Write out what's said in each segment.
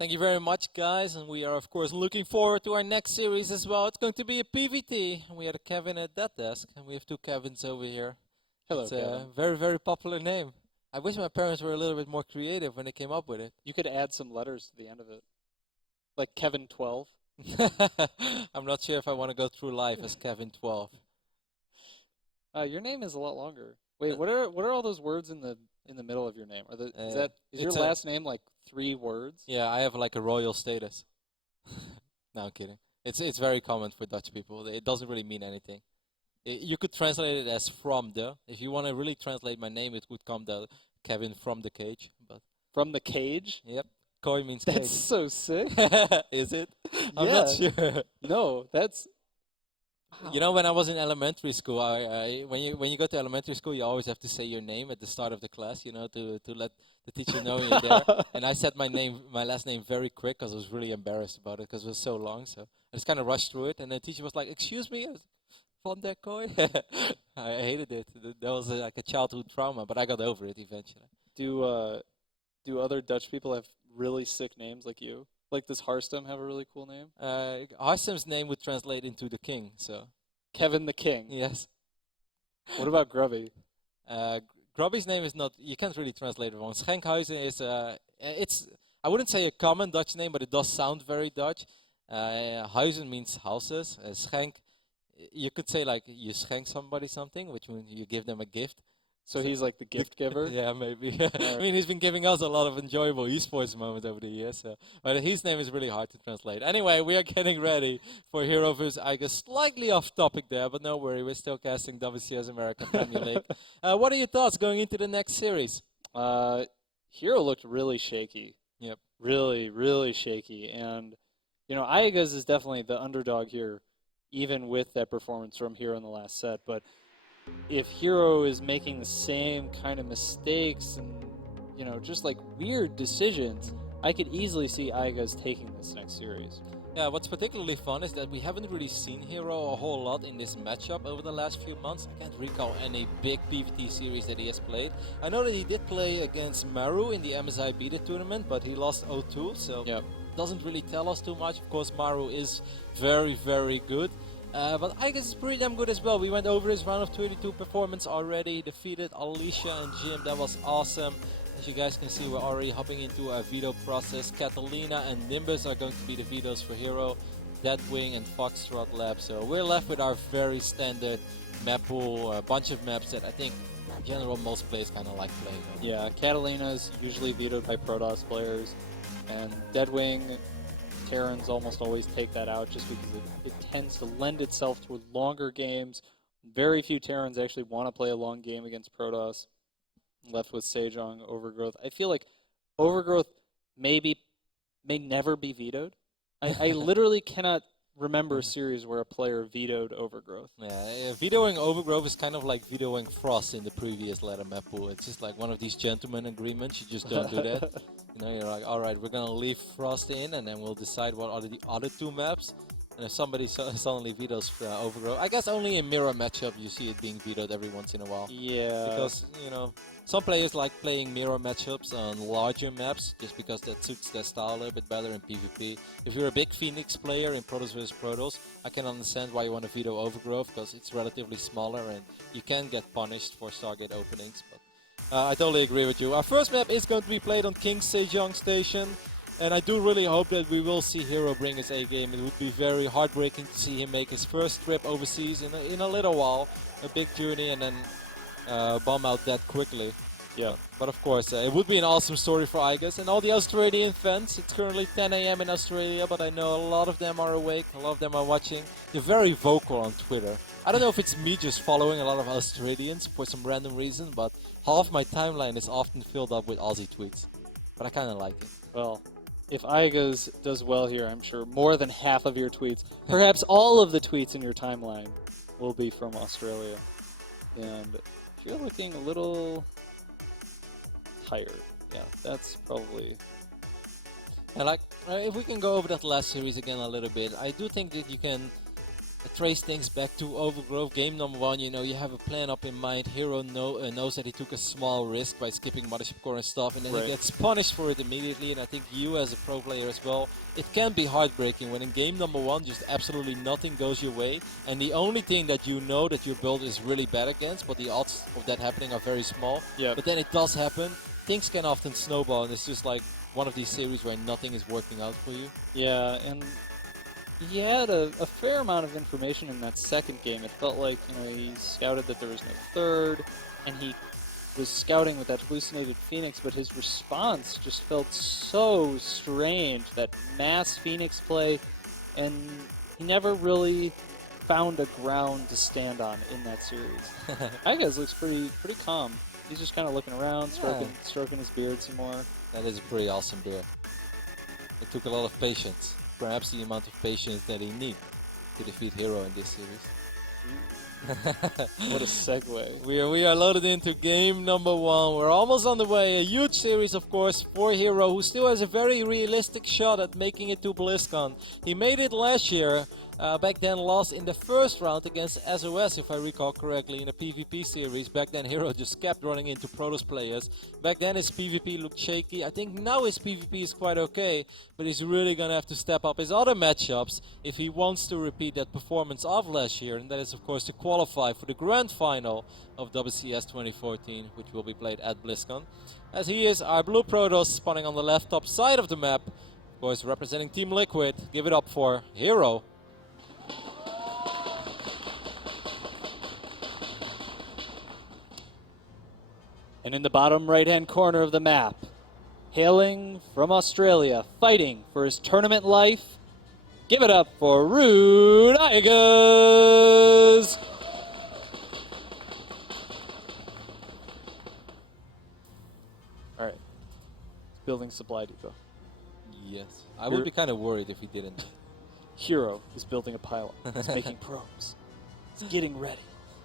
Thank you very much, guys, and we are, of course, looking forward to our next series as well. It's going to be a PvT. We had a Kevin at that desk, and we have two Kevins over here. Hello, It's Kevin. a very, very popular name. I wish my parents were a little bit more creative when they came up with it. You could add some letters to the end of it, like Kevin 12. I'm not sure if I want to go through life as Kevin 12. Your name is a lot longer. Wait, what are all those words in the middle of your name? Is your it's last name like 3 words? Yeah, I have like a royal status. No, I'm kidding. It's very common for Dutch people. It doesn't really mean anything. You could translate it as from the. If you want to really translate my name, it would come the Kevin from the cage. But From the cage? yep, koi means That's cage. so sick. Is it? I'm not Yeah. sure. No, that's You know, when I was in elementary school, when you go to elementary school, you always have to say your name at the start of the class, you know, to let the teacher know you're there. And I said my last name very quick because I was really embarrassed about it because it was so long. So I just kind of rushed through it, and the teacher was like, "Excuse me, Van der Kooi." I hated it. That was like a childhood trauma, but I got over it eventually. do other Dutch people have really sick names like you? Like, does Harstem have a really cool name? Harstem's name would translate into the king. So Kevin the King. yes. What about Grubby? Grubby's name is not. You can't really translate it wrong. Schenkhuizen is. It's. I wouldn't say a common Dutch name, but it does sound very Dutch. Huizen means houses. Schenk. You could say like you schenk somebody something, which means you give them a gift. So he's like the gift giver? Yeah, maybe. I mean, he's been giving us a lot of enjoyable esports moments over the years. So, but his name is really hard to translate. Anyway, we are getting ready for HerO vs. iaguz. Slightly off topic there, but no worry, we're still casting WCS American Premier League. What are your thoughts going into the next series? HerO looked really shaky. Yep. Really, really shaky. And, iaguz is definitely the underdog here, even with that performance from HerO in the last set. But if HerO is making the same kind of mistakes and, just like weird decisions, I could easily see iaguz taking this next series. Yeah, what's particularly fun is that we haven't really seen HerO a whole lot in this matchup over the last few months. I can't recall any big PvT series that he has played. I know that he did play against Maru in the MSI Beta tournament, but he lost 0-2, so Yep. doesn't really tell us too much. Of course, Maru is very, very good. But iaguz is pretty damn good as well. We went over his round of 32 performance already, defeated Alicia and Jim. That was awesome. As you guys can see, we're already hopping into a veto process. Catalina and Nimbus are going to be the vetoes for HerO, Deadwing and Foxtrot Lab. So we're left with our very standard map pool, a bunch of maps that I think in general most players kind of like playing. Yeah, Catalina's usually vetoed by Protoss players, and Deadwing, Terrans almost always take that out just because it tends to lend itself to longer games. Very few Terrans actually want to play a long game against Protoss. Left with Sejong, Overgrowth. I feel like Overgrowth may never be vetoed. I literally cannot remember a series where a player vetoed Overgrowth. Yeah, vetoing Overgrowth is kind of like vetoing Frost in the previous ladder map pool. It's just like one of these gentleman agreements. You just don't do that. You're like, all right, we're going to leave Frost in, and then we'll decide what are the other two maps. And if somebody suddenly vetoes Overgrowth, I guess only in mirror matchup you see it being vetoed every once in a while. Yeah. Because, some players like playing mirror matchups on larger maps just because that suits their style a little bit better in PvP. If you're a big Phoenix player in Protoss vs Protoss, I can understand why you want to veto Overgrowth because it's relatively smaller and you can get punished for Stargate openings. But I totally agree with you. Our first map is going to be played on King Sejong Station. And I do really hope that we will see HerO bring his A game. It would be very heartbreaking to see him make his first trip overseas in a little while. A big journey and then bomb out that quickly. Yeah. But of course, it would be an awesome story for iaguz and all the Australian fans. It's currently 10 a.m. in Australia, but I know a lot of them are awake. A lot of them are watching. You're very vocal on Twitter. I don't know if it's me just following a lot of Australians for some random reason, but half my timeline is often filled up with Aussie tweets. But I kind of like it. Well, if iaguz does well here, I'm sure more than half of your tweets, perhaps all of the tweets in your timeline, will be from Australia. And if you're looking a little tired, yeah, that's probably... And if we can go over that last series again a little bit, I do think that you can trace things back to Overgrowth game number 1. You know, you have a plan up in mind. HerO knows that he took a small risk by skipping Mothership Core and stuff, and then he gets punished for it immediately. And I think you, as a pro player as well, it can be heartbreaking when in game number 1 just absolutely nothing goes your way, and the only thing that you know that your build is really bad against, but the odds of that happening are very small. But then it does happen. Things can often snowball, and it's just like one of these series where nothing is working out for you. Yeah, and he had a fair amount of information in that second game. It felt like, you know, he scouted that there was no third, and he was scouting with that hallucinated Phoenix, but his response just felt so strange, that mass Phoenix play, and he never really found a ground to stand on in that series. iaguz looks pretty calm. He's just kind of looking around, stroking his beard some more. That is a pretty awesome beard. It took a lot of patience. Perhaps the amount of patience that he needs to defeat HerO in this series. What a segue. We are loaded into game number 1. We're almost on the way. A huge series, of course, for HerO, who still has a very realistic shot at making it to BlizzCon. He made it last year. Back then lost in the first round against SOS, if I recall correctly, in a PvP series. Back then HerO just kept running into Protoss players. Back then his PvP looked shaky. I think now his PvP is quite okay, but he's really going to have to step up his other matchups if he wants to repeat that performance of last year, and that is of course to qualify for the grand final of WCS 2014, which will be played at BlizzCon. As he is our blue Protoss spawning on the left top side of the map, of course representing Team Liquid. Give it up for HerO. And in the bottom right-hand corner of the map, hailing from Australia, fighting for his tournament life, give it up for Ro16! All right, he's building supply depot. Yes, I would be kind of worried if he didn't. HerO is building a pylon. He's making probes. He's getting ready.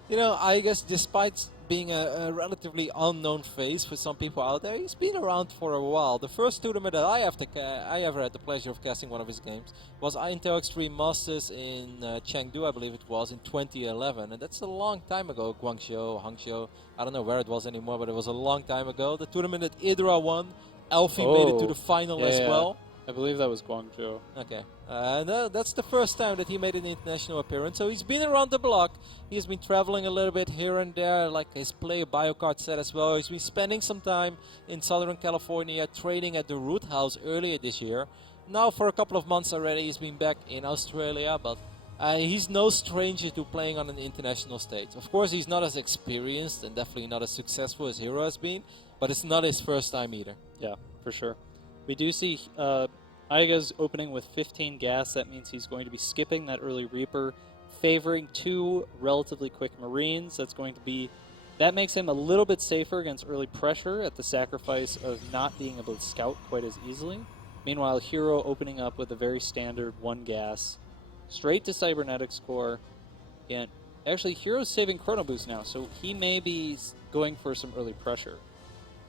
You know, I guess despite being a relatively unknown face for some people out there, he's been around for a while. The first tournament that I ever had the pleasure of casting one of his games was Intel Extreme Masters in Chengdu, I believe it was, in 2011. And that's a long time ago. Guangzhou, Hangzhou, I don't know where it was anymore, but it was a long time ago. The tournament that Idra won, Elfie made it to the final as well. I believe that was Guangzhou. Okay. That's the first time that he made an international appearance. So he's been around the block. He's been traveling a little bit here and there, like his player biocard set as well. He's been spending some time in Southern California training at the Root House earlier this year. Now for a couple of months already he's been back in Australia, but he's no stranger to playing on an international stage. Of course he's not as experienced and definitely not as successful as HerO has been, but it's not his first time either. Yeah, for sure. We do see iaguz opening with 15 gas. That means he's going to be skipping that early Reaper, favoring 2 relatively quick Marines. That makes him a little bit safer against early pressure at the sacrifice of not being able to scout quite as easily. Meanwhile, HerO opening up with a very standard 1 gas, straight to Cybernetics core, and actually HerO's saving Chrono Boost now, so he may be going for some early pressure.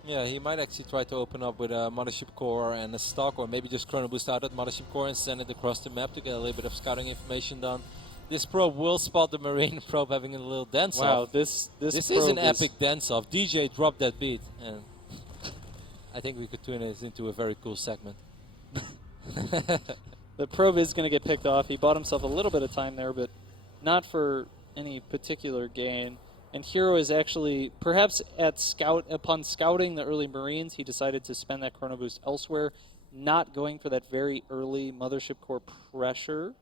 Yeah, he might actually try to open up with a Mothership Core and a stock, or maybe just Chrono Boost out at Mothership Core and send it across the map to get a little bit of scouting information done. This probe will spot the Marine probe having a little dance off. Wow, this is an epic dance off. DJ dropped that beat, and I think we could turn this into a very cool segment. The probe is going to get picked off. He bought himself a little bit of time there, but not for any particular gain. And HerO is actually, perhaps upon scouting the early Marines, he decided to spend that Chrono Boost elsewhere, not going for that very early Mothership Core pressure.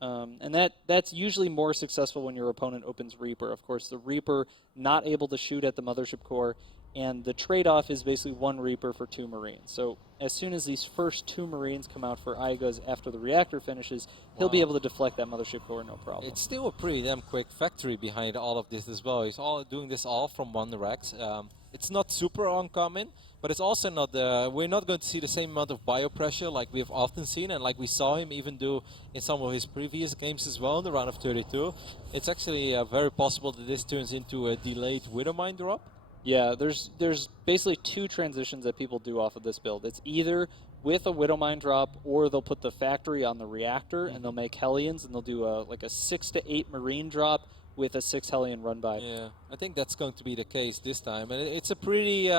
And that's usually more successful when your opponent opens Reaper. Of course, the Reaper not able to shoot at the Mothership Core, and the trade-off is basically 1 Reaper for 2 Marines. So as soon as these first 2 Marines come out for iaguz after the reactor finishes, he'll be able to deflect that Mothership Core no problem. It's still a pretty damn quick factory behind all of this as well. He's doing this all from 1 Rex. It's not super uncommon, but it's also not we're not going to see the same amount of biopressure like we've often seen, and like we saw him even do in some of his previous games as well in the round of 32. It's actually very possible that this turns into a delayed Widowmine drop. Yeah, there's basically two transitions that people do off of this build. It's either with a Widow Mine drop, or they'll put the factory on the reactor, and they'll make Hellions, and they'll do like a 6 to 8 Marine drop with a 6 Hellion run by. Yeah, I think that's going to be the case this time, and it's a pretty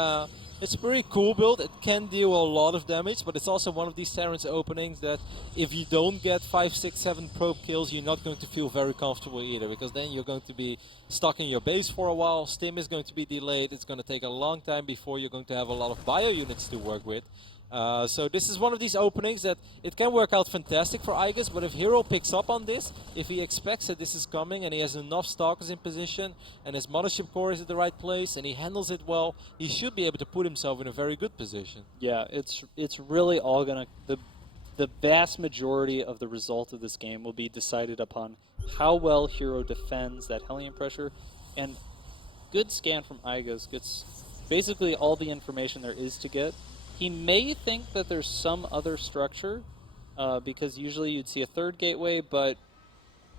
cool build. It can deal a lot of damage, but it's also one of these Terran's openings that if you don't get 5, 6, 7 probe kills, you're not going to feel very comfortable either, because then you're going to be stuck in your base for a while. Stim is going to be delayed. It's going to take a long time before you're going to have a lot of bio units to work with. So this is one of these openings that it can work out fantastic for iaguz, but if HerO picks up on this, if he expects that this is coming and he has enough Stalkers in position and his Mothership Core is at the right place and he handles it well, he should be able to put himself in a very good position. Yeah, it's really all gonna the vast majority of the result of this game will be decided upon how well HerO defends that Hellion pressure, and good scan from iaguz gets basically all the information there is to get. He may think that there's some other structure, because usually you'd see a third gateway, but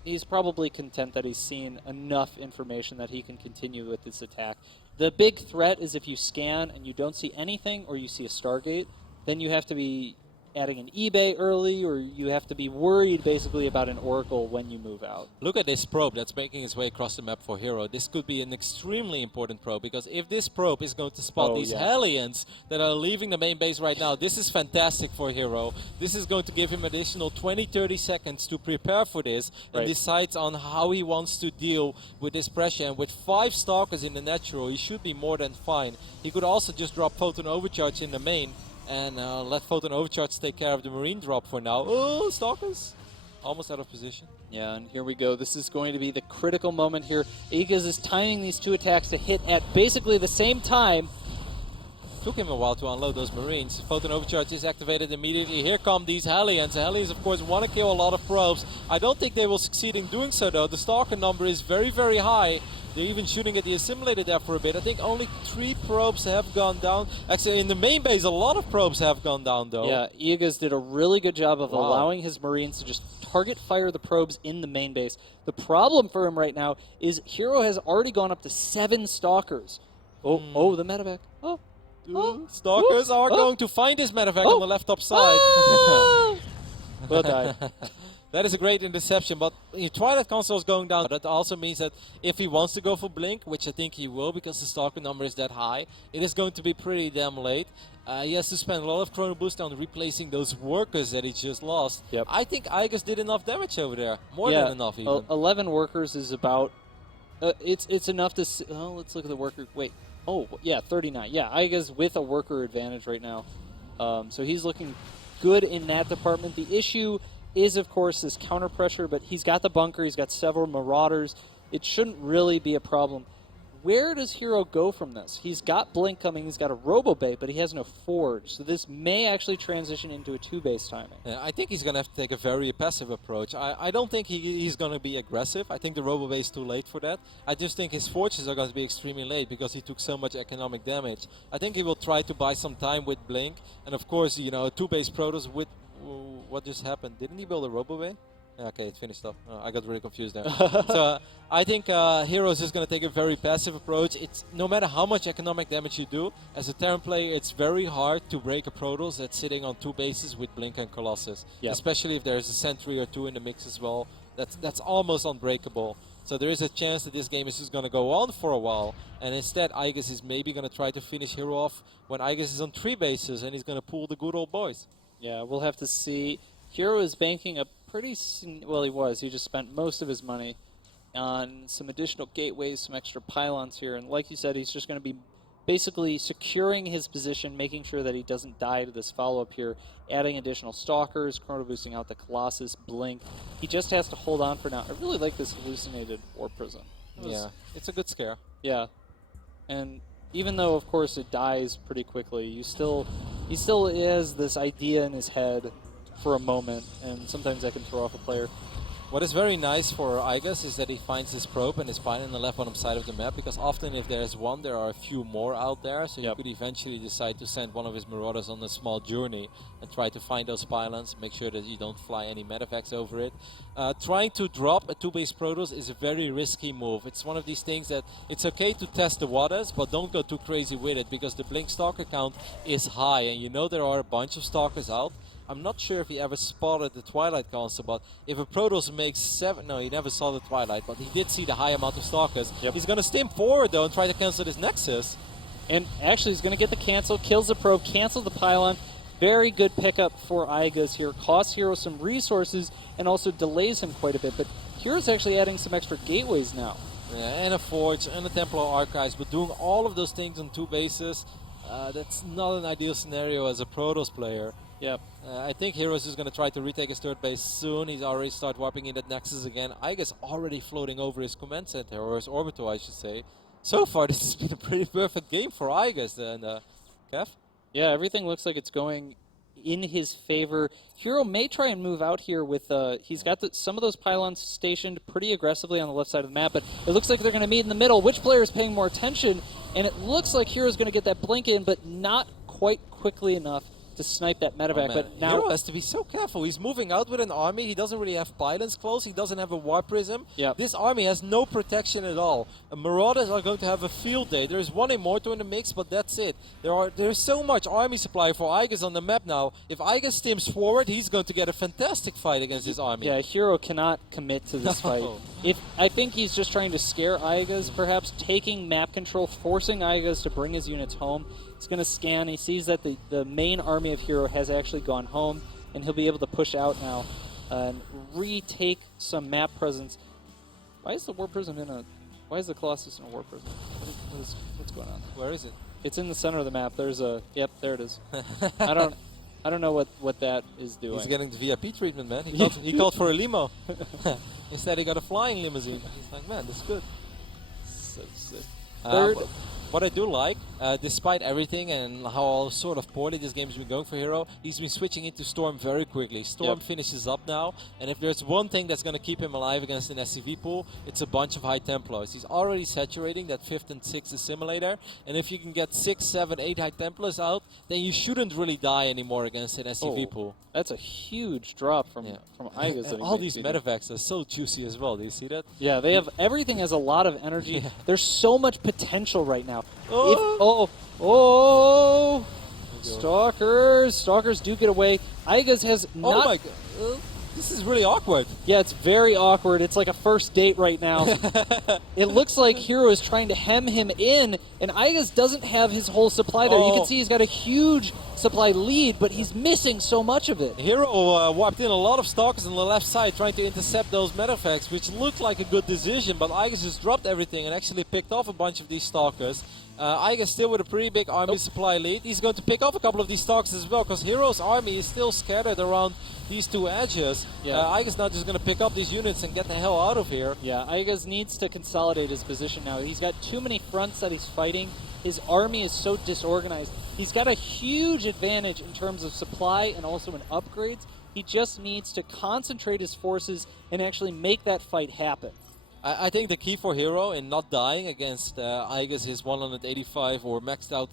he's probably content that he's seen enough information that he can continue with this attack. The big threat is if you scan and you don't see anything, or you see a Stargate, then you have to be adding an eBay early, or you have to be worried basically about an Oracle when you move out. Look at this probe that's making its way across the map for HerO. This could be an extremely important probe, because if this probe is going to spot these Hellions that are leaving the main base right now, this is fantastic for HerO. This is going to give him additional 20-30 seconds to prepare for this and decides on how he wants to deal with this pressure. And with 5 Stalkers in the natural, he should be more than fine. He could also just drop Photon Overcharge in the main and let Photon Overcharge take care of the Marine drop for now. Oh, Stalkers! Almost out of position. Yeah, and here we go. This is going to be the critical moment here. iaguz is timing these 2 attacks to hit at basically the same time. Took him a while to unload those Marines. Photon Overcharge is activated immediately. Here come these Hellions. The Hellions, of course, want to kill a lot of probes. I don't think they will succeed in doing so, though. The Stalker number is very, very high. They're even shooting at the assimilator there for a bit. I think only 3 probes have gone down. Actually, in the main base, a lot of probes have gone down, though. Yeah, iaguz did a really good job of allowing his Marines to just target fire the probes in the main base. The problem for him right now is HerO has already gone up to 7 Stalkers. Oh, the medevac. Stalkers are going to find his medevac on the left top side. Well died. That is a great interception, but Twilight Console is going down. That also means that if he wants to go for Blink, which I think he will because the Stalker number is that high, it is going to be pretty damn late. He has to spend a lot of Chrono Boost on replacing those workers that he just lost. Yep. I think iaguz did enough damage over there. More than enough, even. 11 workers is about... it's enough to... Oh, let's look at the worker... Wait. Oh, yeah, 39. Yeah, iaguz with a worker advantage right now. So he's looking good in that department. The issue is, of course, this counter pressure, but he's got the bunker, he's got several Marauders. It shouldn't really be a problem. Where does HerO go from this? He's got Blink coming, he's got a Robo-Bay, but he has no Forge. So this may actually transition into a 2-base timing. Yeah, I think he's going to have to take a very passive approach. I don't think he's going to be aggressive. I think the Robo-Bay is too late for that. I just think his Forges are going to be extremely late because he took so much economic damage. I think he will try to buy some time with Blink. And of course, you know, a 2-base Protoss with... what just happened? Didn't he build a Robo-Bay? Okay, it finished up. I got really confused there. So I think HerO is just going to take a very passive approach. It's no matter how much economic damage you do, as a Terran player, it's very hard to break a Protoss that's sitting on 2 bases with Blink and Colossus. Yep. Especially if there's a Sentry or 2 in the mix as well. That's almost unbreakable. So there is a chance that this game is just going to go on for a while. And instead, iaguz is maybe going to try to finish HerO off when iaguz is on 3 bases and he's going to pull the good old boys. Yeah, we'll have to see. HerO is banking a pretty... Well, he was. He just spent most of his money on some additional gateways, some extra pylons here. And like you said, he's just going to be basically securing his position, making sure that he doesn't die to this follow-up here, adding additional Stalkers, chrono boosting out the Colossus, Blink. He just has to hold on for now. I really like this hallucinated War Prison. Yeah, it's a good scare. Yeah. And even though, of course, it dies pretty quickly, he still has this idea in his head for a moment, and sometimes that can throw off a player. What is very nice for iaguz is that he finds his probe and his pine on the left bottom side of the map, because often if there's one, there are a few more out there, so you could eventually decide to send one of his marauders on a small journey and try to find those pylons, make sure that you don't fly any medevacs over it. Trying to drop a 2-base Protoss is a very risky move. It's one of these things that it's okay to test the waters, but don't go too crazy with it, because the Blink Stalker count is high, and you know there are a bunch of Stalkers out. I'm not sure if he ever spotted the Twilight Council, but if a Protoss makes 7... No, he never saw the Twilight, but he did see the high amount of Stalkers. He's going to stim forward, though, and try to cancel this Nexus. And actually, he's going to get the cancel, kills the probe, cancel the pylon. Very good pickup for iaguz here. Costs HerO some resources and also delays him quite a bit. But HerO's actually adding some extra gateways now. Yeah, and a Forge, and a Templar Archives, but doing all of those things on 2 bases, that's not an ideal scenario as a Protoss player. Yep. I think HerO's is going to try to retake his 3rd base soon. He's already started warping in that Nexus again. iaguz already floating over his command center, or his orbital, I should say. So far, this has been a pretty perfect game for iaguz. And Kev? Yeah, everything looks like it's going in his favor. HerO may try and move out here with... he's got some of those pylons stationed pretty aggressively on the left side of the map, but it looks like they're going to meet in the middle. Which player is paying more attention? And it looks like HerO's going to get that blink in, but not quite quickly enough to snipe that medevac. But now HerO has to be so careful. He's moving out with an army. He doesn't really have pylons close. He doesn't have a warp prism. This army has no protection at all. Marauders are going to have a field day. There is one Immortal in the mix, but that's it. There is so much army supply for iaguz on the map now. If iaguz stims forward, he's going to get a fantastic fight against his army. Yeah, HerO cannot commit to this fight. I think he's just trying to scare iaguz, perhaps taking map control, forcing iaguz to bring his units home. He's going to scan. He sees that the main army of HerO has actually gone home, and he'll be able to push out now and retake some map presence. Why is the War Prism in a... Why is the Colossus in a War Prism? What's going on? Where is it? It's in the center of the map. There's a... Yep, there it is. I don't know what that is doing. He's getting the VIP treatment, man. He called for a limo. Instead, he got a flying limousine. He's like, man, this is good. So sick. What I do like, despite everything and how sort of poorly this game has been going for HerO, he's been switching into Storm very quickly. Storm finishes up now, and if there's one thing that's going to keep him alive against an SCV pool, it's a bunch of High Templars. He's already saturating that 5th and 6th assimilator, and if you can get 6, 7, 8 High Templars out, then you shouldn't really die anymore against an SCV pool. That's a huge drop from iaguz. And all these medevacs are so juicy as well. Do you see that? Yeah, they have... Everything has a lot of energy. There's so much potential right now. Stalkers do get away. iaguz has not... Oh my god. This is really awkward. Yeah, it's very awkward. It's like a first date right now. It looks like HerO is trying to hem him in, and iaguz doesn't have his whole supply there. You can see he's got a huge supply lead, but he's missing so much of it. HerO wiped in a lot of Stalkers on the left side trying to intercept those medefacts, which looked like a good decision, but iaguz just dropped everything and actually picked off a bunch of these Stalkers. iaguz still with a pretty big army supply lead. He's going to pick off a couple of these Stalkers as well, because HerO's army is still scattered around these 2 edges. iaguz now just going to pick up these units and get the hell out of here. Yeah, iaguz needs to consolidate his position now. He's got too many fronts that he's fighting. His army is so disorganized. He's got a huge advantage in terms of supply and also in upgrades. He just needs to concentrate his forces and actually make that fight happen. I think the key for HerO in not dying against iaguz his 185 or maxed out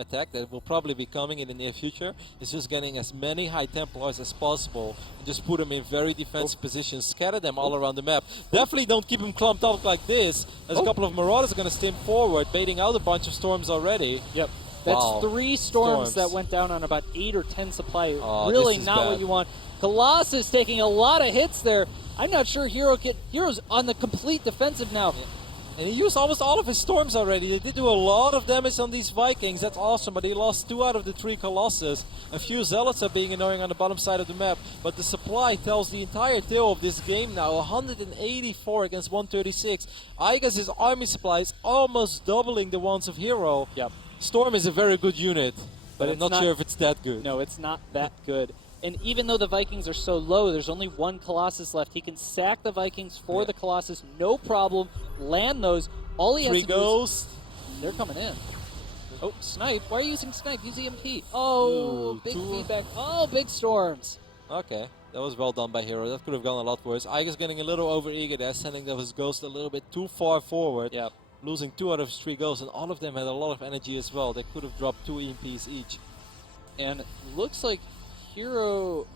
attack that will probably be coming in the near future is just getting as many High Templars as possible and just put them in very defensive positions, scatter them all around the map. Definitely don't keep them clumped up like this, as a couple of Marauders are going to stim forward, baiting out a bunch of Storms already. Yep. That's 3 storms that went down on about 8 or 10 supply. Really not what you want. Colossus taking a lot of hits there. I'm not sure HerO's on the complete defensive now. And he used almost all of his Storms already. They did do a lot of damage on these Vikings. That's awesome, but he lost 2 out of the 3 Colossus. A few Zealots are being annoying on the bottom side of the map, but the supply tells the entire tale of this game now. 184 against 136. iaguz's army supply is almost doubling the ones of HerO. Yep. Storm is a very good unit, but I'm not sure if it's that good. No, it's not that good. And even though the Vikings are so low, there's only 1 Colossus left. He can sack the Vikings for the Colossus, no problem. Land those. All he has to do is... They're coming in. Oh, Snipe. Why are you using Snipe? Use EMP. Oh, big feedback. Oh, big storms. Okay, that was well done by HerO. That could have gone a lot worse. iaguz getting a little over-eager there, sending his ghost a little bit too far forward. Yep. Losing 2 out of his 3 ghosts, and all of them had a lot of energy as well. They could have dropped 2 EMPs each. And looks like HerO...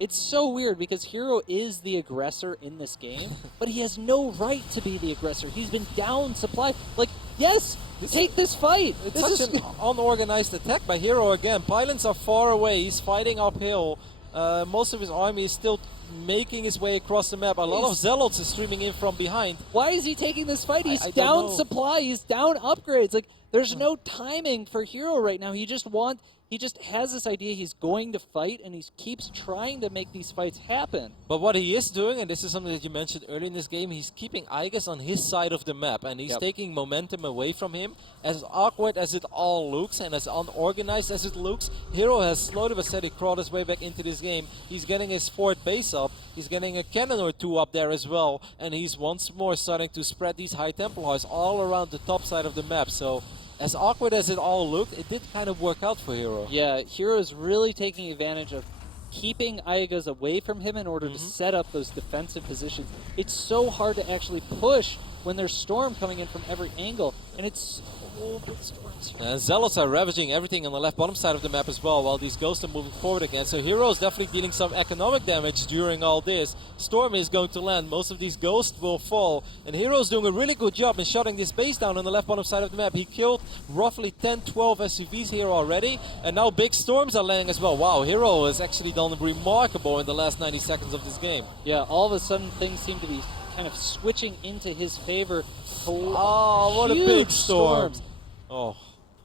It's so weird because HerO is the aggressor in this game, but he has no right to be the aggressor. He's been down supply. Like, yes, take this fight. It's such an unorganized attack by HerO again. Pylons are far away. He's fighting uphill. Most of his army is still making his way across the map. A lot of Zealots is streaming in from behind. Why is he taking this fight? He's I down don't know. supply. He's down upgrades. Like, there's no timing for HerO right now. He just has this idea he's going to fight, and he keeps trying to make these fights happen. But what he is doing, and this is something that you mentioned earlier in this game, he's keeping iaguz on his side of the map, and he's taking momentum away from him. As awkward as it all looks, and as unorganized as it looks, HerO has slowly but steadily crawled his way back into this game. He's getting his 4th base up, he's getting a cannon or 2 up there as well, and he's once more starting to spread these high Templars all around the top side of the map. So, as awkward as it all looked, it did kind of work out for HerO. Yeah, HerO is really taking advantage of keeping iaguz away from him in order to set up those defensive positions. It's so hard to actually push when there's storm coming in from every angle, and it's so big storms. And Zealots are ravaging everything on the left bottom side of the map as well, while these ghosts are moving forward again. So HerO is definitely dealing some economic damage during all this. Storm is going to land, most of these ghosts will fall, and HerO is doing a really good job in shutting this base down on the left bottom side of the map. He killed roughly 10-12 SUVs here already, and now big storms are landing as well. Wow, HerO has actually done remarkable in the last 90 seconds of this game. Yeah, all of a sudden things seem to be kind of switching into his favor. Oh, what a big storm. Oh.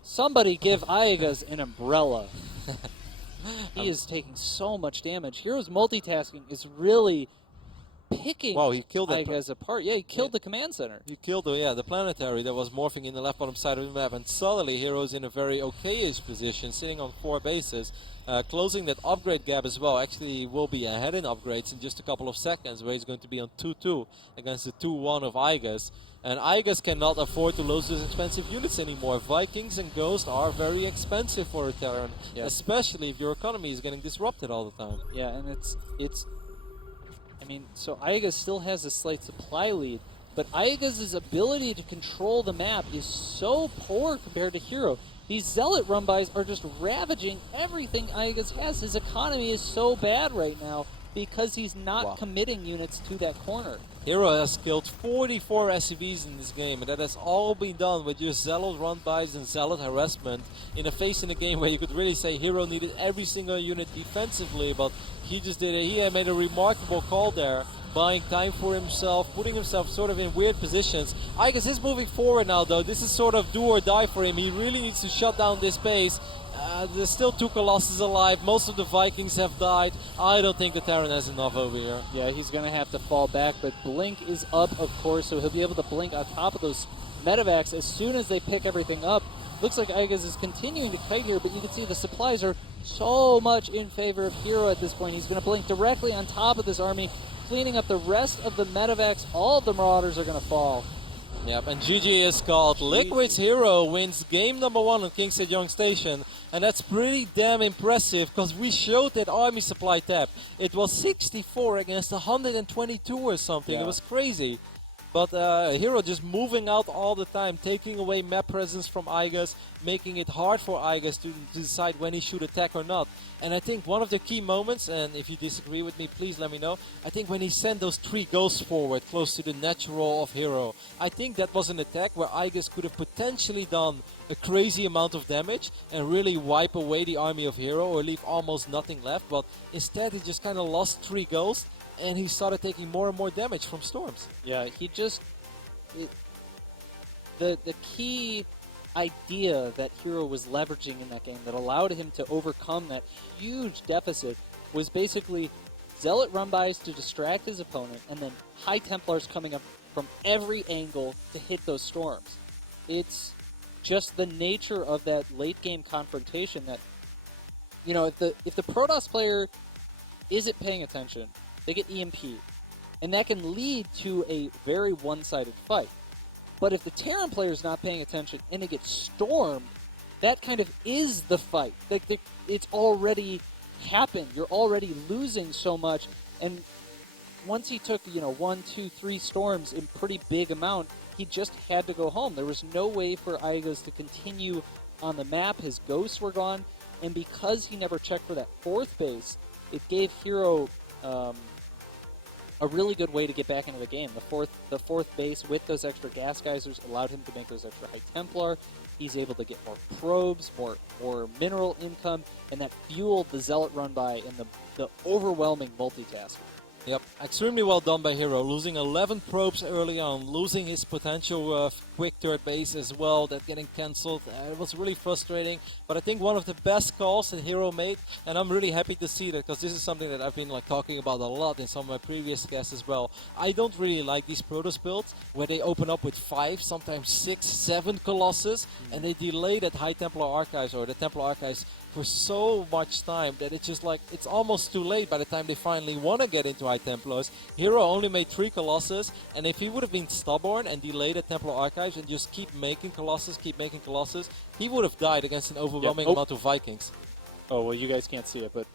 Somebody give iaguz an umbrella. He is taking so much damage. HerO's multitasking is really picking he killed iaguz apart. Yeah, he killed the command center. He killed the planetary that was morphing in the left bottom side of the map, and suddenly HerO's in a very okay-ish position, sitting on 4 bases, closing that upgrade gap as well. Actually, will be ahead in upgrades in just a couple of seconds, where he's going to be on 2-2 against the 2-1 of iaguz. And iaguz cannot afford to lose those expensive units anymore. Vikings and Ghost are very expensive for a Terran, especially if your economy is getting disrupted all the time. Yeah, and I mean, so iaguz still has a slight supply lead, but iaguz's ability to control the map is so poor compared to HerO. These Zealot run-bys are just ravaging everything iaguz has. His economy is so bad right now because he's not committing units to that corner. HerO has killed 44 SCVs in this game, and that has all been done with just Zealot run-bys and Zealot harassment in a phase in the game where you could really say HerO needed every single unit defensively, but he just did it. He had made a remarkable call there, buying time for himself, putting himself sort of in weird positions. iaguz is moving forward now, though. This is sort of do or die for him. He really needs to shut down this base. There's still 2 Colossus alive. Most of the Vikings have died. I don't think the Terran has enough over here. Yeah, he's going to have to fall back, but Blink is up, of course, so he'll be able to blink on top of those medevacs as soon as they pick everything up. Looks like iaguz is continuing to kite here, but you can see the supplies are so much in favor of HerO at this point. He's going to blink directly on top of this army, cleaning up the rest of the medevacs. All of the Marauders are going to fall. Yep, and GG is called. Liquid's HerO wins game number 1 on King Sejong Station, and that's pretty damn impressive because we showed that army supply tab. It was 64 against 122 or something. Yeah. It was crazy. But HerO just moving out all the time, taking away map presence from iaguz, making it hard for iaguz to decide when he should attack or not. And I think one of the key moments, and if you disagree with me, please let me know, I think when he sent those 3 ghosts forward close to the natural of HerO, I think that was an attack where iaguz could have potentially done a crazy amount of damage and really wipe away the army of HerO or leave almost nothing left. But instead he just kind of lost 3 ghosts, and he started taking more and more damage from storms. Yeah, he just... The key idea that HerO was leveraging in that game that allowed him to overcome that huge deficit was basically Zealot run-bys to distract his opponent, and then High Templars coming up from every angle to hit those storms. It's just the nature of that late-game confrontation that, you know, if the Protoss player isn't paying attention, they get EMP'd, and that can lead to a very one-sided fight. But if the Terran player is not paying attention and it gets stormed, that kind of is the fight. Like it's already happen. You're already losing so much. And once he took, 1, 2, 3 storms in pretty big amount, he just had to go home. There was no way for iaguz to continue on the map. His ghosts were gone. And because he never checked for that 4th base, it gave HerO a really good way to get back into the game. The fourth base with those extra gas geysers allowed him to make those extra high Templar. He's able to get more probes, more mineral income, and that fueled the Zealot run by and the overwhelming multitasking. Yep, extremely well done by HerO, losing 11 probes early on, losing his potential quick third base as well, that getting cancelled. It was really frustrating, but I think one of the best calls that HerO made, and I'm really happy to see that, because this is something that I've been talking about a lot in some of my previous guests as well. I don't really like these Protoss builds, where they open up with 5, sometimes 6, 7 Colossus, and they delay that High Templar Archives or the Templar Archives for so much time that it's just it's almost too late by the time they finally want to get into High Templars. HerO only made 3 Colossus, and if he would have been stubborn and delayed the Templar Archives and just keep making Colossus, he would have died against an overwhelming amount of Vikings. Oh, well, you guys can't see it, but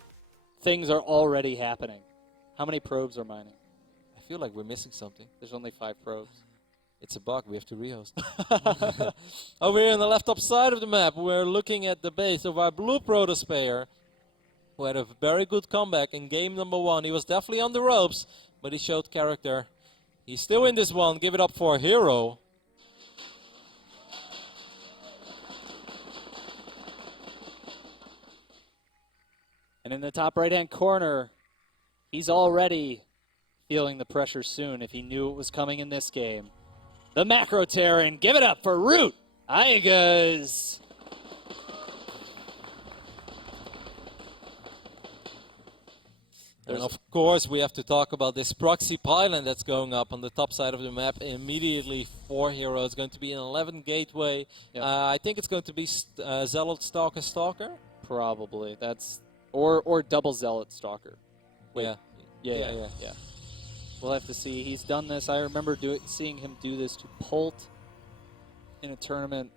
things are already happening. How many probes are mining? I feel like we're missing something. There's only 5 probes. It's a bug, we have to rehost. Over here on the left top side of the map, we're looking at the base of our blue Protoss player, who had a very good comeback in game number 1. He was definitely on the ropes, but he showed character. He's still in this one. Give it up for HerO. And in the top right-hand corner, he's already feeling the pressure soon if he knew it was coming in this game. The Macro Terran, give it up for Root iaguz. And of course, we have to talk about this proxy pylon that's going up on the top side of the map immediately for HerO. It's going to be an 11 gateway. Yep. I think it's going to be Zealot Stalker Stalker. Probably. That's or double Zealot Stalker. Wait. Yeah. We'll have to see. He's done this. I remember seeing him do this to Pult in a tournament.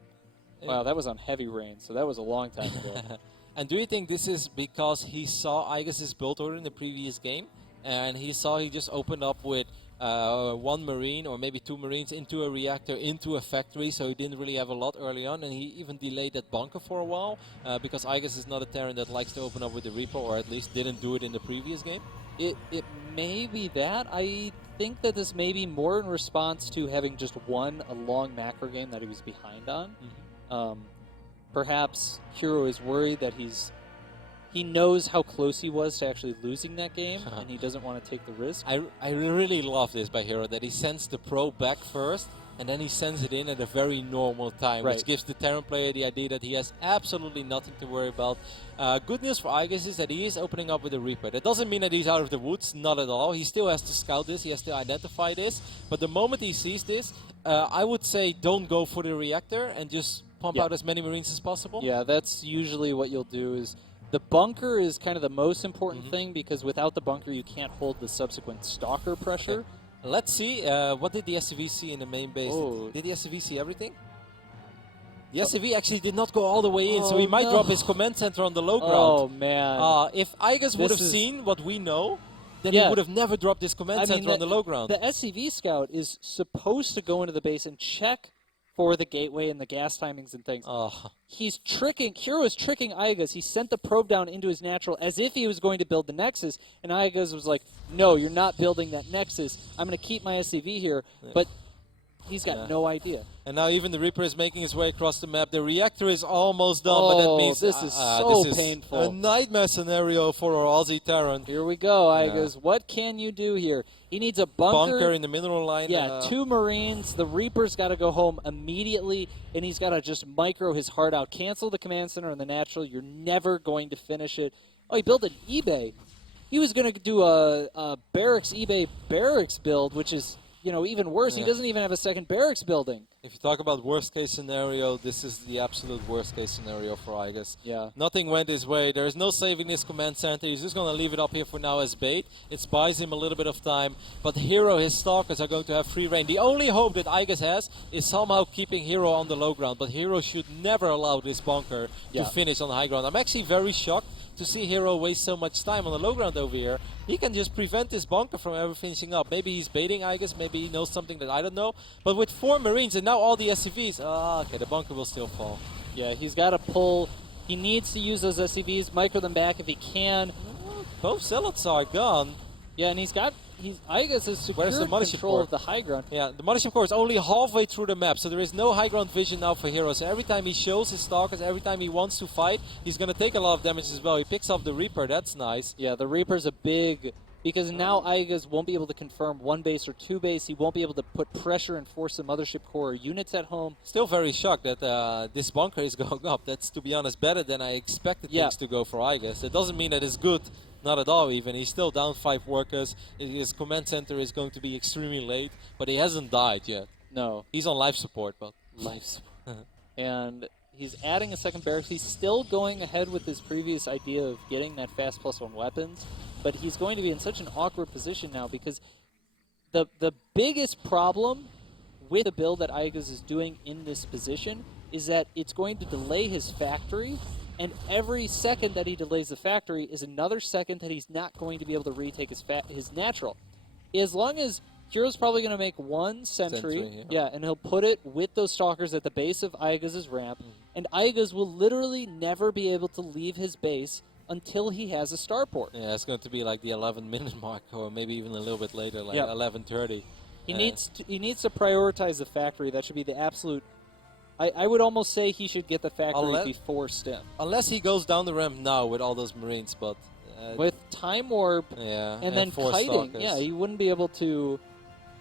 Wow, that was on Heavy Rain, so that was a long time ago. And do you think this is because he saw iaguz's build order in the previous game, and he saw he just opened up with 1 Marine or maybe 2 Marines into a reactor, into a factory, so he didn't really have a lot early on, and he even delayed that bunker for a while, because iaguz is not a Terran that likes to open up with the Reaper, or at least didn't do it in the previous game? It may be that. I think that this may be more in response to having just won a long macro game that he was behind on. Mm-hmm. Perhaps HerO is worried that he knows how close he was to actually losing that game, and he doesn't want to take the risk. I really love this by HerO, that he sends the pro back first, and then he sends it in at a very normal time, which gives the Terran player the idea that he has absolutely nothing to worry about. Good news for iaguz is that he is opening up with a Reaper. That doesn't mean that he's out of the woods, not at all. He still has to scout this, he has to identify this, but the moment he sees this, I would say don't go for the reactor and just pump out as many Marines as possible. Yeah, that's usually what you'll do. Is the bunker is kind of the most important thing, because without the bunker you can't hold the subsequent stalker pressure. Okay. Let's see, what did the SCV see in the main base? Oh. Did the SCV see everything? The SCV actually did not go all the way in, so he might drop his command center on the low ground. Oh, man. If iaguz would have seen what we know, then he would have never dropped his command center on the low ground. The SCV scout is supposed to go into the base and check for the gateway and the gas timings and things. He's tricking, HerO is tricking iaguz. He sent the probe down into his natural as if he was going to build the Nexus, and iaguz was like, no, you're not building that Nexus. I'm going to keep my SCV here, but he's got no idea. And now even the Reaper is making his way across the map. The reactor is almost done, but that means this is so this painful. Is a nightmare scenario for our Aussie Terran. Here we go, iaguz. What can you do here? He needs a bunker in the mineral line. Yeah, 2 Marines. The Reaper's got to go home immediately, and he's got to just micro his heart out. Cancel the command center on the natural. You're never going to finish it. Oh, he built an eBay. He was going to do a barracks eBay barracks build, which is, even worse. He doesn't even have a second barracks building. If you talk about worst case scenario, this is the absolute worst case scenario for iaguz. Yeah. Nothing went his way. There is no saving this command center. He's just going to leave it up here for now as bait. It buys him a little bit of time. But HerO, his stalkers are going to have free reign. The only hope that iaguz has is somehow keeping HerO on the low ground. But HerO should never allow this bunker to finish on the high ground. I'm actually very shocked to see HerO waste so much time on the low ground over here. He can just prevent this bunker from ever finishing up. Maybe he's baiting iaguz, maybe he knows something that I don't know. But with 4 Marines and now all the SCVs, okay, the bunker will still fall. Yeah, he's got to pull. He needs to use those SCVs, micro them back if he can. Both zealots are gone. Yeah, and iaguz has secured Where's the mothership control core? of the high ground. Yeah, the mothership core is only halfway through the map, so there is no high ground vision now for HerO. So every time he shows his stalkers, every time he wants to fight, he's going to take a lot of damage as well. He picks up the Reaper, that's nice. Yeah, the Reaper's a big... Because now iaguz won't be able to confirm 1 base or 2 base. He won't be able to put pressure and force the mothership core units at home. Still very shocked that this bunker is going up. That's, to be honest, better than I expected things to go for iaguz. It doesn't mean that it's good. Not at all, even. He's still down 5 workers. His command center is going to be extremely late, but he hasn't died yet. No. He's on life support, but... Life support. And he's adding a second barracks. He's still going ahead with his previous idea of getting that fast +1 weapons, but he's going to be in such an awkward position now because the biggest problem with the build that iaguz is doing in this position is that it's going to delay his factory. And every second that he delays the factory is another second that he's not going to be able to retake his natural. As long as HerO's probably going to make 1 sentry, yeah, and he'll put it with those stalkers at the base of iaguz's ramp, and iaguz will literally never be able to leave his base until he has a starport. Yeah, it's going to be like the 11-minute mark, or maybe even a little bit later, like 11:30. He needs to prioritize the factory. That should be the absolute... I would almost say he should get the factory before Stim. Unless he goes down the ramp now with all those Marines, but... with Time Warp and then 4 kiting, stalkers. yeah, he wouldn't be able to...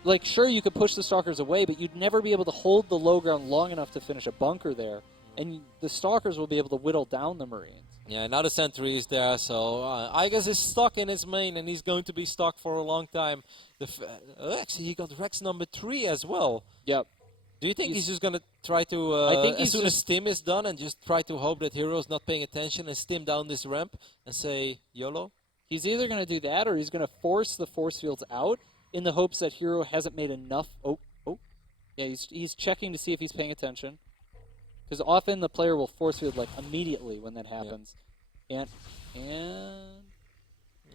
Like, sure, you could push the stalkers away, but you'd never be able to hold the low ground long enough to finish a bunker there. And the stalkers will be able to whittle down the Marines. Yeah, now the sentry is there, so iaguz is stuck in his main, and he's going to be stuck for a long time. Actually, he got Rex number 3 as well. Yep. Do you think he's just going to try to, I think as soon as Stim is done, and just try to hope that HerO's not paying attention and Stim down this ramp and say YOLO? He's either going to do that or he's going to force the force fields out in the hopes that HerO hasn't made enough... Oh. Yeah, he's checking to see if he's paying attention. Because often the player will force field like immediately when that happens. And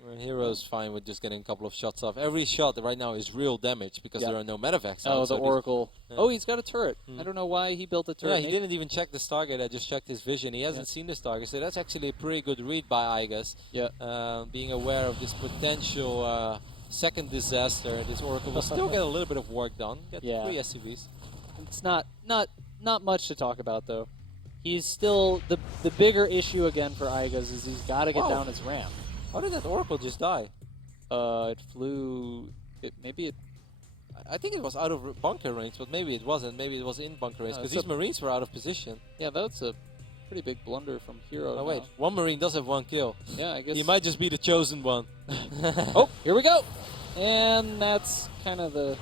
HerO's fine with just getting a couple of shots off. Every shot right now is real damage because there are no medevacs. Oh, the Oracle. Oh, he's got a turret. I don't know why he built a turret. Yeah, he didn't even check the Stargate. I just checked his vision. He hasn't seen the Stargate, so that's actually a pretty good read by iaguz. Yeah. Being aware of this potential second disaster, this Oracle will still get a little bit of work done. Get 3 SCVs. It's not much to talk about though. He's still the bigger issue again for iaguz is he's got to get down his ramp. How did that Oracle just die? It flew. I think it was out of bunker range, but maybe it wasn't. Maybe it was in bunker range because these Marines were out of position. Yeah, that's a pretty big blunder from HerO. Oh wait, 1 Marine does have 1 kill. Yeah, I guess he might just be the chosen one. Oh, here we go, and that's kind of the.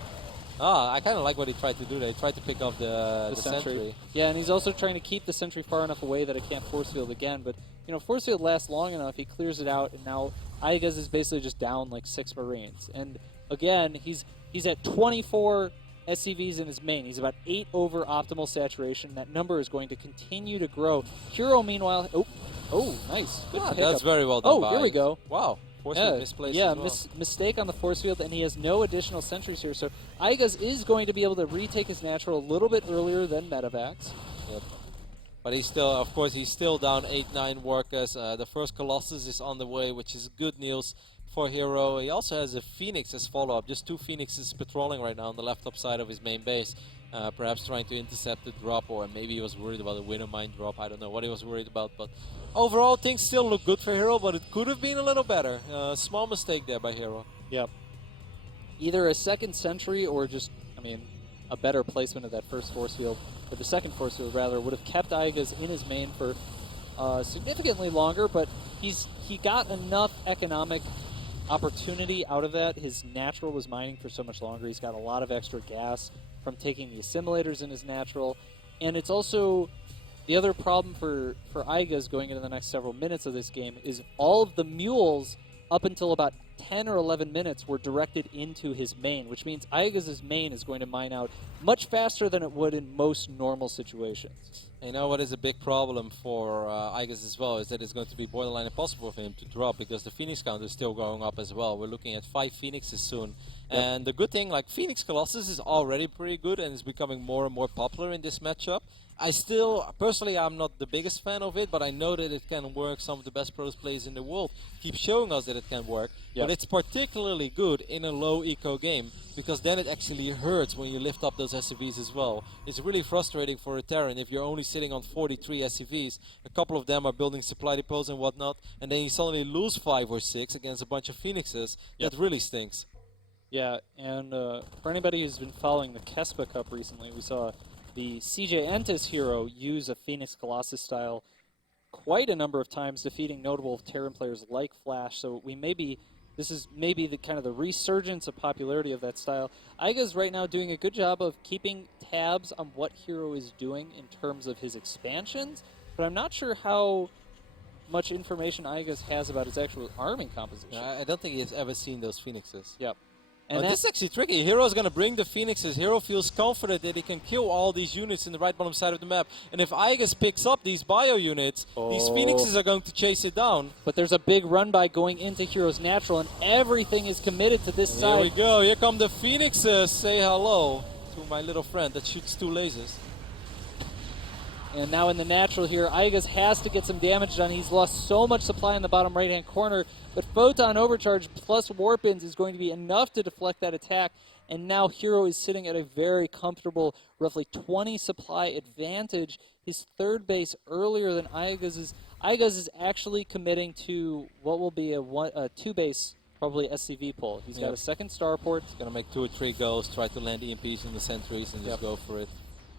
I kind of like what he tried to do there. He tried to pick up the sentry. Yeah, and he's also trying to keep the sentry far enough away that it can't force field again. But, you know, force field lasts long enough, he clears it out, and now iaguz is basically just down like 6 Marines. And, again, he's at 24 SCVs in his main. He's about 8 over optimal saturation. That number is going to continue to grow. HerO, meanwhile... Oh, nice. Good pickup. That's very well done. Oh, here we go. Wow. Force field misplaced yeah, as well. Mistake on the force field, and he has no additional sentries here. So iaguz is going to be able to retake his natural a little bit earlier than medevacs. Yep. But he's still, of course, he's still down 8-9 workers. The first Colossus is on the way, which is good news for HerO. He also has a Phoenix as follow-up. Just 2 Phoenixes patrolling right now on the left top side of his main base. Perhaps trying to intercept the drop, or maybe he was worried about a winter mine drop. I don't know what he was worried about, but overall things still look good for HerO, but it could have been a little better. Small mistake there by HerO. Yep. Either a second sentry or just, I mean, a better placement of that first force field, or the second force field rather, would have kept iaguz in his main for significantly longer, but he got enough economic opportunity out of that. His natural was mining for so much longer. He's got a lot of extra gas from taking the assimilators in his natural. And it's also the other problem for iaguz going into the next several minutes of this game is all of the mules up until about 10 or 11 minutes were directed into his main, which means iaguz's main is going to mine out much faster than it would in most normal situations. You know what is a big problem for iaguz as well is that it's going to be borderline impossible for him to drop because the Phoenix count is still going up as well. We're looking at 5 Phoenixes soon. Yep. And the good thing, like Phoenix Colossus is already pretty good and is becoming more and more popular in this matchup. Personally, I'm not the biggest fan of it, but I know that it can work. Some of the best Protoss players in the world keep showing us that it can work. Yep. But it's particularly good in a low eco game, because then it actually hurts when you lift up those SCVs as well. It's really frustrating for a Terran if you're only sitting on 43 SCVs, a couple of them are building supply depots and whatnot, and then you suddenly lose 5 or 6 against a bunch of Phoenixes. Yep. That really stinks. Yeah, and for anybody who's been following the Kespa Cup recently, we saw the CJ Entis HerO use a Phoenix Colossus style quite a number of times, defeating notable Terran players like Flash. So this is maybe the kind of the resurgence of popularity of that style. iaguz right now doing a good job of keeping tabs on what HerO is doing in terms of his expansions, but I'm not sure how much information iaguz has about his actual arming composition. I don't think he's ever seen those Phoenixes. Yep. And this is actually tricky. HerO's going to bring the Phoenixes. HerO feels confident that he can kill all these units in the right bottom side of the map. And if iaguz picks up these bio units, these Phoenixes are going to chase it down. But there's a big run by going into HerO's natural, and everything is committed to this side. Here we go. Here come the Phoenixes. Say hello to my little friend that shoots 2 lasers. And now in the natural here, iaguz has to get some damage done. He's lost so much supply in the bottom right-hand corner, but Photon Overcharge plus Warpins is going to be enough to deflect that attack. And now HerO is sitting at a very comfortable, roughly 20 supply advantage. His third base earlier than iaguz's. iaguz is actually committing to what will be a 2-base, probably SCV pull. He's got a second starport. He's going to make 2 or 3 goes, try to land EMPs in the sentries and just go for it.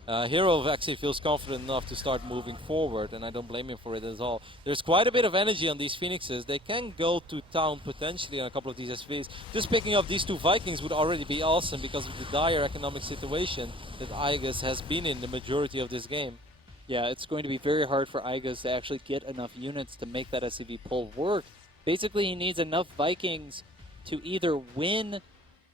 HerO actually feels confident enough to start moving forward, and I don't blame him for it at all. There's quite a bit of energy on these Phoenixes. They can go to town potentially on a couple of these SVs. Just picking up these 2 Vikings would already be awesome because of the dire economic situation that iaguz has been in the majority of this game. Yeah, it's going to be very hard for iaguz to actually get enough units to make that SCV pull work. Basically, he needs enough Vikings to either win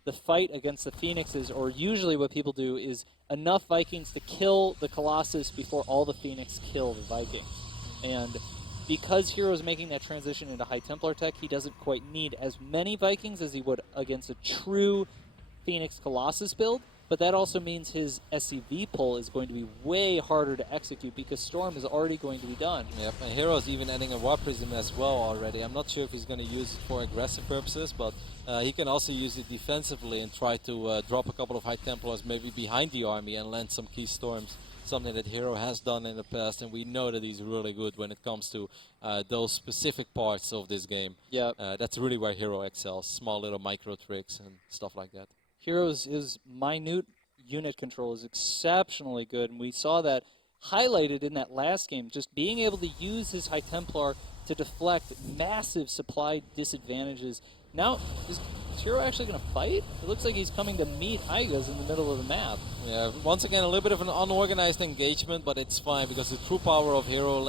the fight against the Phoenixes, or usually what people do is enough Vikings to kill the Colossus before all the Phoenix kill the Vikings. And because HerO is making that transition into High Templar tech, he doesn't quite need as many Vikings as he would against a true Phoenix Colossus build, but that also means his SCV pull is going to be way harder to execute because Storm is already going to be done. Yep, and HerO's even adding a Warp Prism as well already. I'm not sure if he's going to use it for aggressive purposes, but he can also use it defensively and try to drop a couple of High Templars maybe behind the army and land some key storms. Something that HerO has done in the past, and we know that he's really good when it comes to those specific parts of this game. Yeah, that's really where HerO excels, small little micro tricks and stuff like that. HerO's minute unit control is exceptionally good, and we saw that highlighted in that last game, just being able to use his High Templar to deflect massive supply disadvantages. Now, is HerO actually going to fight? It looks like he's coming to meet iaguz in the middle of the map. Yeah, once again, a little bit of an unorganized engagement, but it's fine because the true power of HerO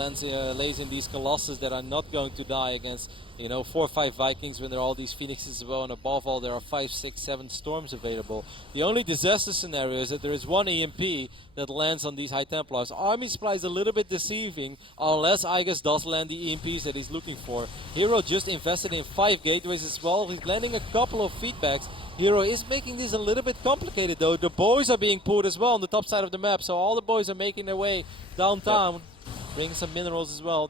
lays in these Colossus that are not going to die against, 4 or 5 Vikings when there are all these Phoenixes as well, and above all, there are 5, 6, 7 Storms available. The only disaster scenario is that there is 1 EMP that lands on these High Templars. Army supply is a little bit deceiving unless iaguz does land the EMPs that he's looking for. HerO just invested in 5 gateways as well. He's landing a couple of feedbacks. HerO is making this a little bit complicated though. The boys are being pulled as well on the top side of the map, so all the boys are making their way downtown, bringing some minerals as well.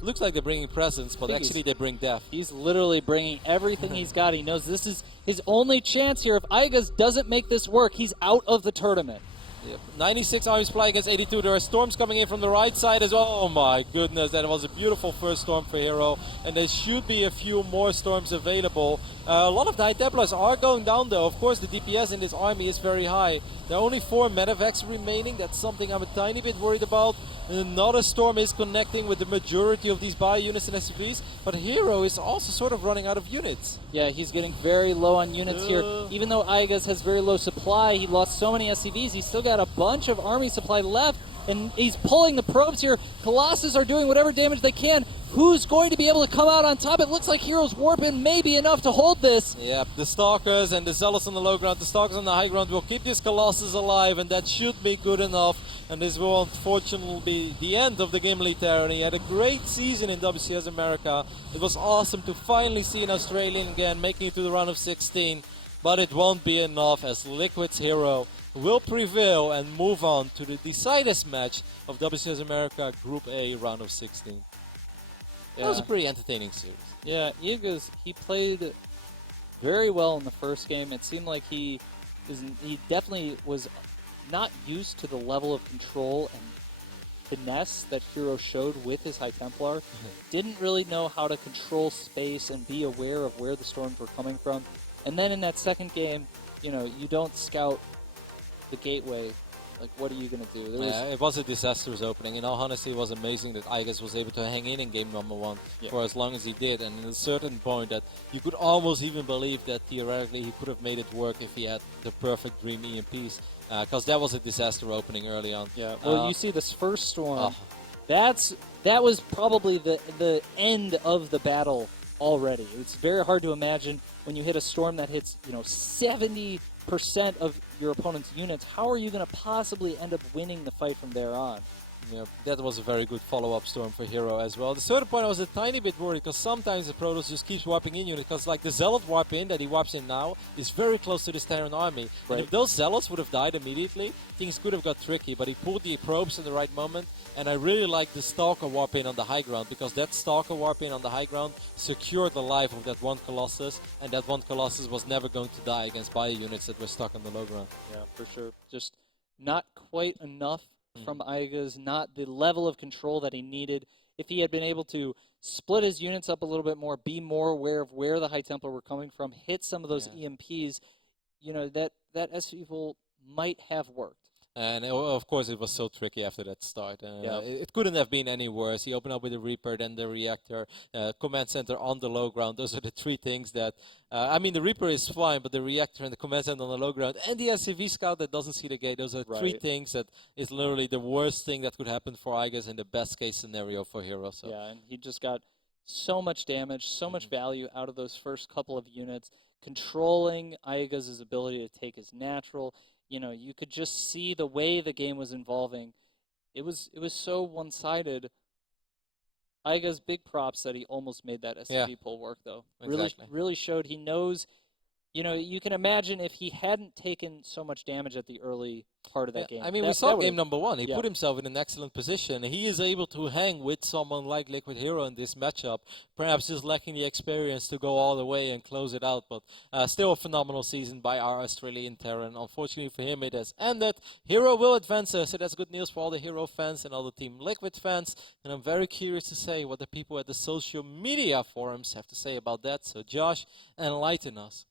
Looks like they're bringing presents, but actually they bring death. He's literally bringing everything he's got. He knows this is his only chance here. If iaguz doesn't make this work, he's out of the tournament. Yep. 96 army supply against 82. There are storms coming in from the right side as well. Oh my goodness, that was a beautiful first storm for HerO. And there should be a few more storms available. A lot of the High Templars are going down though. Of course, the DPS in this army is very high. There are only 4 medevacs remaining. That's something I'm a tiny bit worried about. Another storm is connecting with the majority of these bio units and SCVs, but HerO is also sort of running out of units. Yeah, he's getting very low on units here. Even though iaguz has very low supply, he lost so many SCVs, he's still got a bunch of army supply left. and he's pulling the probes here. Colossus are doing whatever damage they can. Who's going to be able to come out on top? It looks like HerO's warping may be enough to hold this. Yeah, the Stalkers and the Zealots on the low ground, the Stalkers on the high ground will keep this Colossus alive, and that should be good enough. And this will unfortunately be the end of the Gimli Terran. He had a great season in WCS America. It was awesome to finally see an Australian again making it to the round of 16. But it won't be enough, as Liquid's HerO will prevail and move on to the deciders match of WCS America Group A round of 16. Yeah. That was a pretty entertaining series. Yeah, iaguz, he played very well in the first game. It seemed like he definitely was not used to the level of control and finesse that HerO showed with his High Templar. Didn't really know how to control space and be aware of where the storms were coming from. And then in that second game, you know, you don't scout the gateway. Like, what are you going to do? It was a disastrous opening. In all honesty, it was amazing that iaguz was able to hang in game number 1 for as long as he did. And at a certain point that you could almost even believe that theoretically he could have made it work if he had the perfect dream EMPs. Because that was a disaster opening early on. Yeah, well, you see this first storm. That was probably the end of the battle already. It's very hard to imagine when you hit a storm that hits, 70% of your opponent's units. How are you going to possibly end up winning the fight from there on? Yeah, that was a very good follow-up storm for HerO as well. The certain point I was a tiny bit worried because sometimes the Protoss just keeps warping in units, because like the Zealot warp in that he warps in now is very close to this Terran army. Right. And if those Zealots would have died immediately, things could have got tricky, but he pulled the probes in the right moment, and I really like the Stalker warp in on the high ground, because that Stalker warp in on the high ground secured the life of that one Colossus, and that one Colossus was never going to die against bio units that were stuck on the low ground. Yeah, for sure. Just not quite enough from iaguz, not the level of control that he needed. If he had been able to split his units up a little bit more, be more aware of where the High Templar were coming from, hit some of those EMPs, that S-Evil might have worked. And of course, it was so tricky after that start. It couldn't have been any worse. He opened up with the Reaper, then the Reactor, Command Center on the low ground. Those are the three things that... I mean, the Reaper is fine, but the Reactor and the Command Center on the low ground, and the SCV Scout that doesn't see the gate, those are three things that is literally the worst thing that could happen for iaguz in the best case scenario for HerO. So. Yeah, and he just got so much damage, so much value out of those first couple of units. Controlling iaguz's ability to take his natural... you could just see the way the game was evolving. It was so one-sided. iaguz, big props that he almost made that SCV pull work, though. Exactly. Really showed he knows. You can imagine if he hadn't taken so much damage at the early part of that game. I mean, we saw game number 1. He put himself in an excellent position. He is able to hang with someone like Liquid HerO in this matchup. Perhaps just lacking the experience to go all the way and close it out. But still a phenomenal season by our Australian Terran. Unfortunately for him, it has ended. HerO will advance, so that's good news for all the HerO fans and all the Team Liquid fans. And I'm very curious to say what the people at the social media forums have to say about that. So Josh, enlighten us.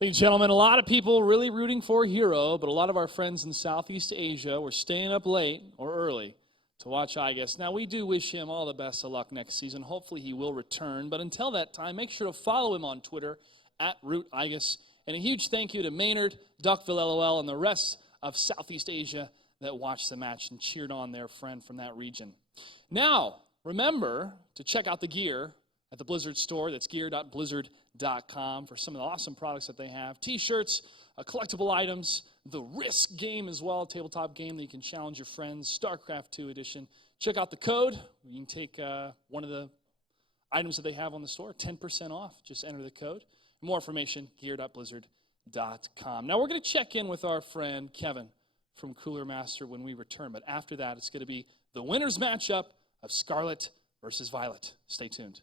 Ladies and gentlemen, a lot of people really rooting for HerO, but a lot of our friends in Southeast Asia were staying up late or early to watch iaguz. Now, we do wish him all the best of luck next season. Hopefully, he will return. But until that time, make sure to follow him on Twitter, @RootIaguz. And a huge thank you to Maynard, Duckville LOL, and the rest of Southeast Asia that watched the match and cheered on their friend from that region. Now, remember to check out the gear at the Blizzard store. That's gear.blizzard.com for some of the awesome products that they have. T-shirts, collectible items, the Risk game as well, a tabletop game that you can challenge your friends, StarCraft 2 edition. Check out the code. You can take one of the items that they have on the store, 10% off. Just enter the code. More information, gear.blizzard.com. Now we're going to check in with our friend Kevin from Cooler Master when we return. But after that, it's going to be the winner's matchup of Scarlet versus Violet. Stay tuned.